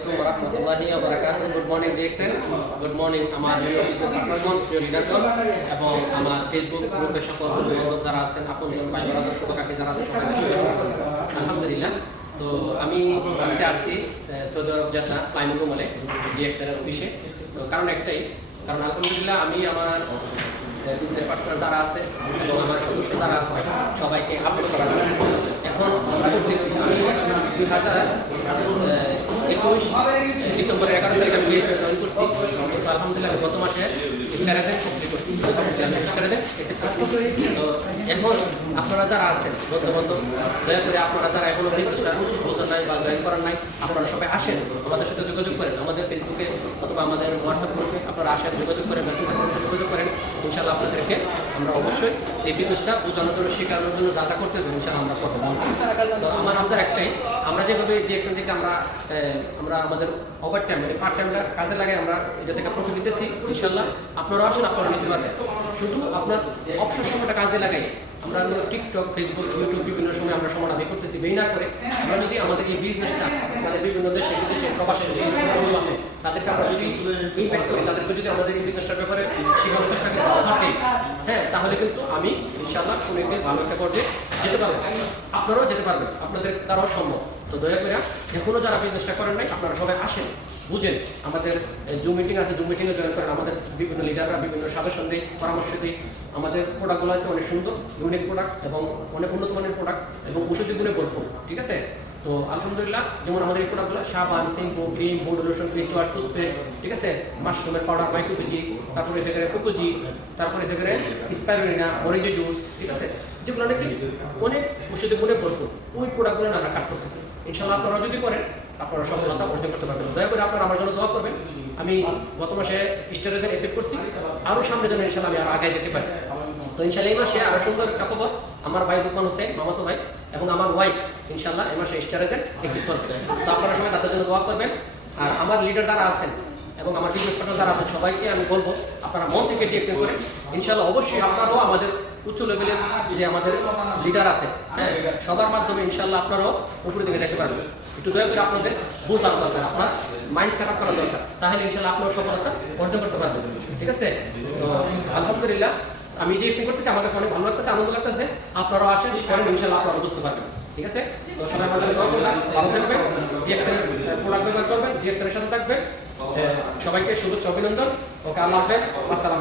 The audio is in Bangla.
আলাইকুম ওয়া রাহমাতুল্লাহি ওয়া বারাকাতুহু। Good morning DXN, good morning আমার বিজনেস পার্টনারগণ, প্রিয় লিডারগণ এবং আমার ফেসবুক গ্রুপের সকল বন্ধু-বান্ধব যারা আছেন, আপনজন ভাই ব্রাদার শুভাকাঙ্ক্ষী যারা আছেন সবাইকে শুভেচ্ছা। আলহামদুলিল্লাহ। তো আমি আজকে আসছি সৌদি আরব জেদ্দা ফ্লাইং রুমলে ডিএক্সএন এর অফিসে। তো কারণ একটাই, কারণ আলহামদুলিল্লাহ আমি আমার বিজনেস পার্টনার যারা আছে এবং আমার সদস্য যারা আছে সবাইকে আপডেট করার এখন আমরা করতেছি। আমি 2021 ডিসেম্বরের 11 তারিখ আমি বিএসএস জয়েন করছি। তো আলহামদুলিল্লাহ গত মাসে স্টারেজেন কমপ্লিট করছি। স্টারেজেন এসেপ্ট করছি। তো এখন আপনারা যারা আছেন বন্ধু-বান্ধব, দয়া করে আপনারা যারা এখনো বিজনেসটা বোঝেন নাই বা জয়েন করার নাই, আপনারা সবাই আসেন, আমাদের সাথে যোগাযোগ করেন। আমাদের ফেসবুকে অথবা আমাদের হোয়াটসঅ্যাপ গ্রুপে আপনারা আসেন, যোগাযোগ করেন, মেসেঞ্জার গ্রুপে যোগাযোগ করেন। ইনশাআল্লাহ আপনাদেরকে আমরা অবশ্যই এই বিজনেসটা বোঝানোর জন্য, শেখানোর জন্য যা যা করতে হবে ইনশাআল্লাহ আমরা করবো। তো আমার আপনার একটাই, আমরা যেভাবে ডিএক্সএন থেকে আমরা আমাদের ওভার টাইম মানে পার্ট টাইমটা কাজে লাগে, আমরা এটা থেকে প্রফিট দিতেছি। ইনশাআল্লাহ আপনারা আসেন, আপনারা নিতে পারবেন। শুধু আপনার অবসর সময়টা কাজে লাগাই আমরা টিকটক, ফেসবুক, ইউটিউব বিভিন্ন সময় আমরা সময় আদায় করতেছি। বেই না করে আমরা যদি আমাদের এই বিজনেসটা আমাদের বিভিন্ন দেশে বিদেশে প্রবাসে যে বন্ধু আছে তাদেরকে আমরা যদি ইম্প্যাক্ট করি, তাদেরকে যদি আমাদের এই বিজনেসটার ব্যাপারে শেখানোর চেষ্টা করি থাকে, হ্যাঁ, তাহলে কিন্তু আমি ইনশাআল্লাহ কোনো একদিন ভালো একটা পর্যায়ে যেতে পারবো। আপনারাও যেতে পারবেন, আপনাদের দ্বারাও সম্ভব। তো দয়া করে এখনো যারা বিজনেসটা করেন নাই আপনারা সবাই আসেন, বুঝেন। আমাদের জুম মিটিং আছে, জুম মিটিংয়ে জয়েন করেন। আমাদের বিভিন্ন লিডাররা বিভিন্ন সাজেশন দেয়, পরামর্শ দেয়। আমাদের প্রোডাক্টগুলো আছে অনেক সুন্দর, ইউনিক প্রোডাক্ট এবং অনেক উন্নত মানের প্রোডাক্ট এবং ওষুধি গুণে ভরপুর। ঠিক আছে? তো আলহামদুলিল্লাহ, যেমন আমাদের এই প্রোডাক্টগুলো সাবান, shampoo, cream, body lotion, face wash, toothpaste, ঠিক আছে, মাশরুমের পাউডার, মাইক্রোকুজি, তারপরে সেখানে কুকুজি, তারপরে সেখানে স্পাইরুলিনা, অরেঞ্জ জুস, ঠিক আছে, যেগুলো নাকি অনেক ওষুধি গুণে ভরপুর। ওই প্রোডাক্টগুলো আমরা কাজ করতেছি। ইনশাআল্লাহ আপনারা যদি করেন আপনারা সফলতা অর্জন করতে পারবেন। দয়া করে আপনারা আমার জন্য দোয়া করবেন। আমি গত মাসে স্টারেজেন এসেপ্ট করছি, আরও সামনে যেন ইনশাআল্লাহ আমি আরও আগে যেতে পারি। তো ইনশাআল্লাহ এই মাসে আরও সুন্দর একটা খবর, আমার ভাই বুকান হোসেন, মামাতো ভাই এবং আমার ওয়াইফ ইনশাআল্লাহ এই মাসে স্টারেজেন এসেপ্ট করবে। তো আপনারা সবাই তাদের জন্য দোয়া করবেন। আর আমার লিডার যারা আছেন এবং আমার বিজনেস পার্টনার যারা আছেন সবাইকে আমি বলবো আপনারা মন থেকে ডিএক্সএন করেন। ইনশাআল্লাহ অবশ্যই আপনারাও আমাদের উচ্চ লেভেলের যে আমাদের লিডার আছে, হ্যাঁ, সবার মাধ্যমে ইনশাআল্লাহ আপনারাও উপরের দিকে যেতে পারবেন। একটু দয়া করে আপনাদের বোঝানো দরকার, আপনার মাইন্ড সেট আপ করা দরকার, তাহলে ইনশাআল্লাহ আপনারা সফলতা অর্জন করতে পারবেন। ঠিক আছে? তো আলহামদুলিল্লাহ আমি ডিএক্সএন করতেছি, আমার কাছে অনেক ভালো লাগতেছে, আনন্দ লাগতেছে। আপনারাও আসেন, করেন, ইনশাআল্লাহ আপনারা বুঝতে পারবেন। ঠিক আছে? তো সবাই আমাদের দোয়া করবেন, ভালো থাকবেন, ডিএক্সএন প্রোডাক্ট ব্যবহার করবেন, ডিএক্সএন এর সাথে থাকবেন। সবাইকে শুভেচ্ছা, অভিনন্দন। ওকে, আল্লাহ হাফেজ, আসসালাম।